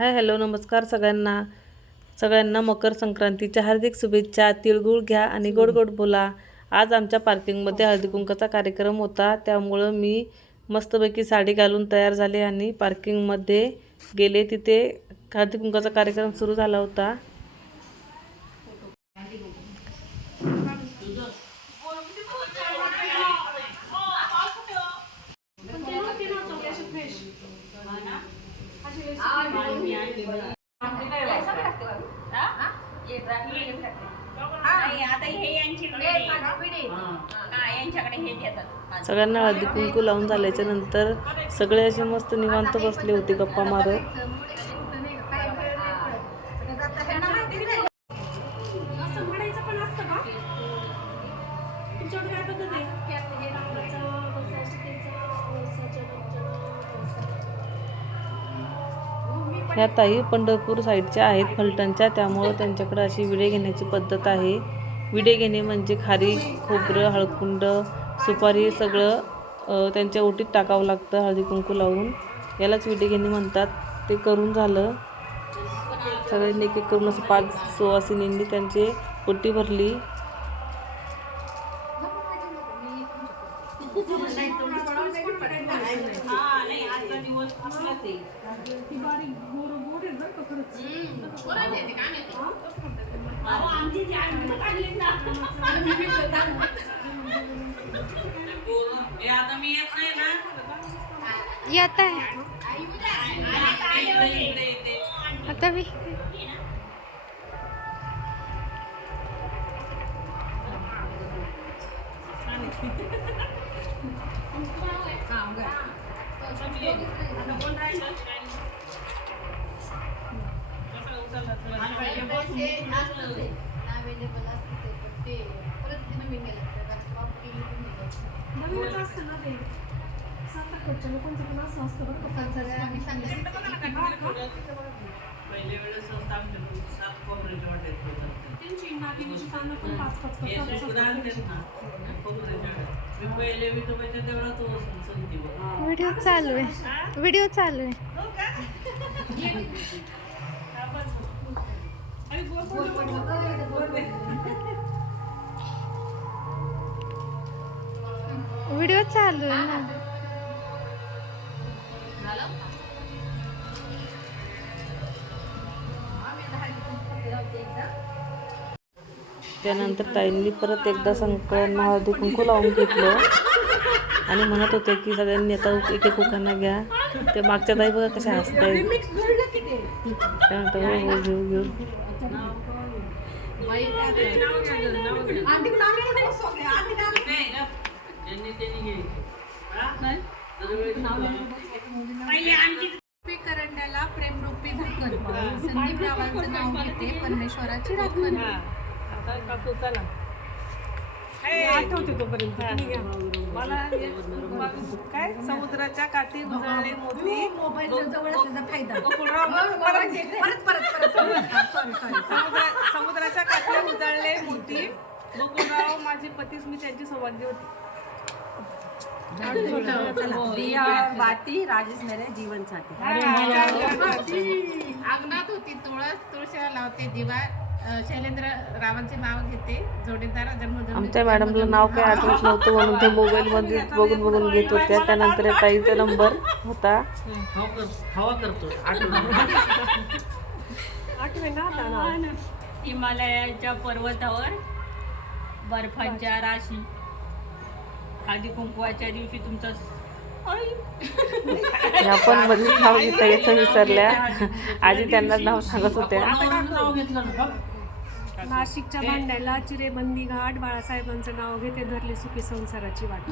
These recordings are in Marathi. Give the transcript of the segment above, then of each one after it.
हाय हॅलो नमस्कार सगळ्यांना मकर संक्रांतीच्या हार्दिक शुभेच्छा। तिळगुळ घ्या आणि गोड गोड बोला। आज आमच्या पार्किंगमध्ये हळदी कुंकाचा कार्यक्रम होता, त्यामुळं मी मस्तपैकी साडी घालून तयार झाले आणि पार्किंगमध्ये गेले। तिथे हळदी कुंकाचा कार्यक्रम सुरू झाला होता। सगळ्यांना हळदी कुंकू लावून झाल्याच्या नंतर सगळे असे मस्त निवांत बसले होते गप्पा मारत। ह्या ताई पंढरपूर साईडच्या आहेत, फलटणच्या, त्यामुळं त्यांच्याकडे अशी विडे घेण्याची पद्धत आहे। विडे घेणे म्हणजे खारी, खोबरं, हळकुंड, सुपारी सगळं त्यांच्या ओटीत टाकावं लागतं हळदी कुंकू लावून। यालाच विडे घेणे म्हणतात। ते करून झालं, सगळ्यांनी एक एक करून असं 5 सुवासिनींनी त्यांची ओटी भरली। येत आहे आता मी व्हिडिओ चालू आहे, व्हिडिओ चालू आहे। व्हिडिओ चालू आहे ना। त्यानंतर ताईंनी परत एकदा सगळ्यांना हळदी कुंकू लावून घेतलं आणि म्हणत होते की सगळ्यांनी आता एक एक उखाणा घ्या। ते मागच्या ताई बघा कशा हसतायत। त्यानंतर हो हो घेऊ घेऊ करंड्याला प्रेमरूपी भूकर संदीप रावांचं नाव घेते परमेश्वराची राखण। आठवते तोपर्यंत मला काय समुद्राच्या काठी उजळले मोती, समुद्राच्या काठी उजळले मोती, गोकुळराव माझी पतीच मी त्यांची सौभाग्य होती। दिया बाती राजेश मेरे जीवन साथी। अंगणात होती तुळस, तुळशीला लावते दिवा, शैलेंद्र रावांचे नाव घेते, जोडीदार जन्मोजन्मी। आमच्या मॅडमला नाव काही आठवत नव्हतं म्हणून ते मोबाईलमध्ये बघून घेत होत्या। त्यानंतर या ताईचा नंबर होता, हवा करतो हिमालयाच्या पर्वतावर बर्फाच्या राशी, हळदी कुंकवाच्या दिवशी तुमचं आपण मध्येच नाव घेता येतं विसरल्या। आजी त्यांना नाव सांगत होत्या। नाशिकच्या भांड्याला चिरेबंदी घाट, बाळासाहेबांचं नाव घेते धरली सुखी संसाराची वाट।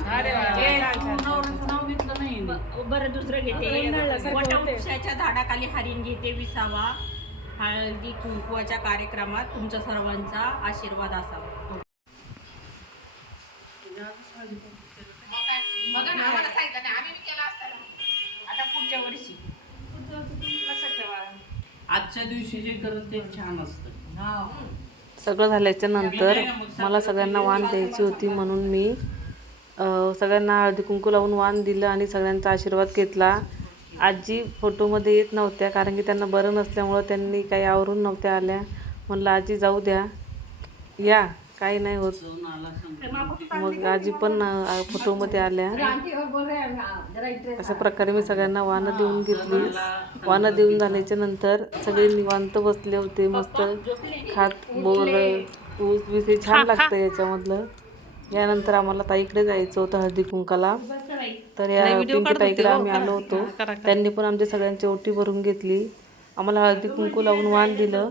बरं दुसरं घेते, वटवृक्षाच्या झाडाखाली हरिण घेते विसावा, हळदी कुंकवाच्या कार्यक्रमात तुमच्या सर्वांचा आशीर्वाद असावा। आता पुढच्या वर्षी आजच्या दिवशी जे करत ते छान असतं। सगळं झाल्याच्या नंतर मला सगळ्यांना वाण द्यायची होती, म्हणून मी सगळ्यांना हळदी कुंकू लावून वाण दिलं आणि सगळ्यांचा आशीर्वाद घेतला। आजी फोटोमध्ये येत नव्हत्या कारण की त्यांना बरं नसल्यामुळं त्यांनी काही आवरून नव्हत्या आल्या. म्हणलं आजी जाऊ द्या, या काही नाही होत. मग आजी पण फोटोमध्ये आल्या. अशा प्रकारे मी सगळ्यांना वानं देऊन घेतली. वानं देऊन झाल्याच्या नंतर सगळे निवांत बसले होते, मस्त खात बोर ऊस बीस हे छान लागतं याच्यामधलं. यानंतर आम्हाला ताईकडे जायचं होतं हळदी कुंकाला. तर या पिंकी ताईकडे आम्ही आलो होतो. त्यांनी पण आमच्या सगळ्यांची ओटी भरून घेतली. आम्हाला हळदी कुंकू लावून वाण दिलं.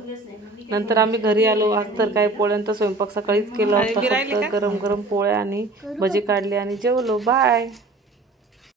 नंतर आम्ही घरी आलो. आज तर काय पोळ्यांचा स्वयंपाक सकाळीच केला होता. फक्त गरम गरम पोळ्या आणि भजी काढले आणि जेवलो. बाय.